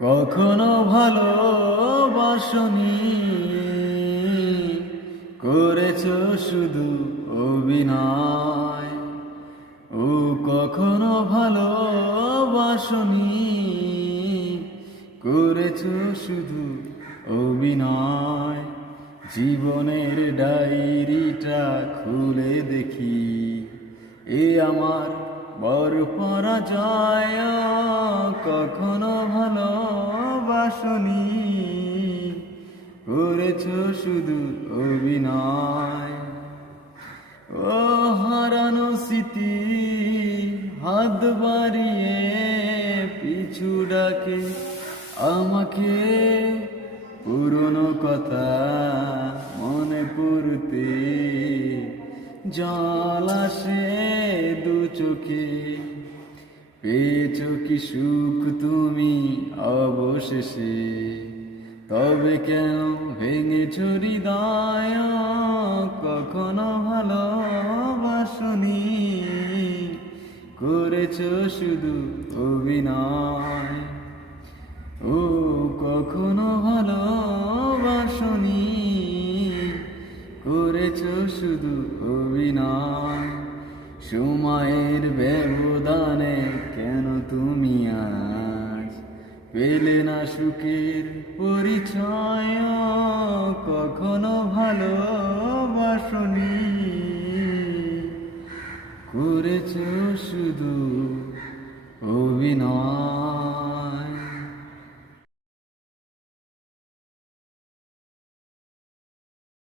কখনো ভালোবাসনি, করেছো শুধু অভিনয়। ও কখনো ভালোবাসনি, করেছো শুধু অভিনয়। জীবনের ডায়েরিটা খুলে দেখি, এ আমার বড় পরাজয়। কখনো ভালোবাসনি, করেছো শুধু অভিনয়। ও হারানো স্মৃতি হাত বাড়িয়ে পিছু ডাকে আমাকে, পুরনো কথা মনে পড়তে জল আসে দু চোখে। পেয়েছো কি সুখ তুমি অবশেষে, তবে কেন ভেঙেছো হৃদয়? কখনো ভালোবাসনি, করেছো শুধু অভিনয়। ও কখনো ভালোবাসনি, করেছো শুধু অভিনয়। সময়ের ব্যবধানে কেন তুমি আজ পেলে না সুখের পরিচয়? কখনো ভালোবাসনি, করেছো শুধু অভিনয়।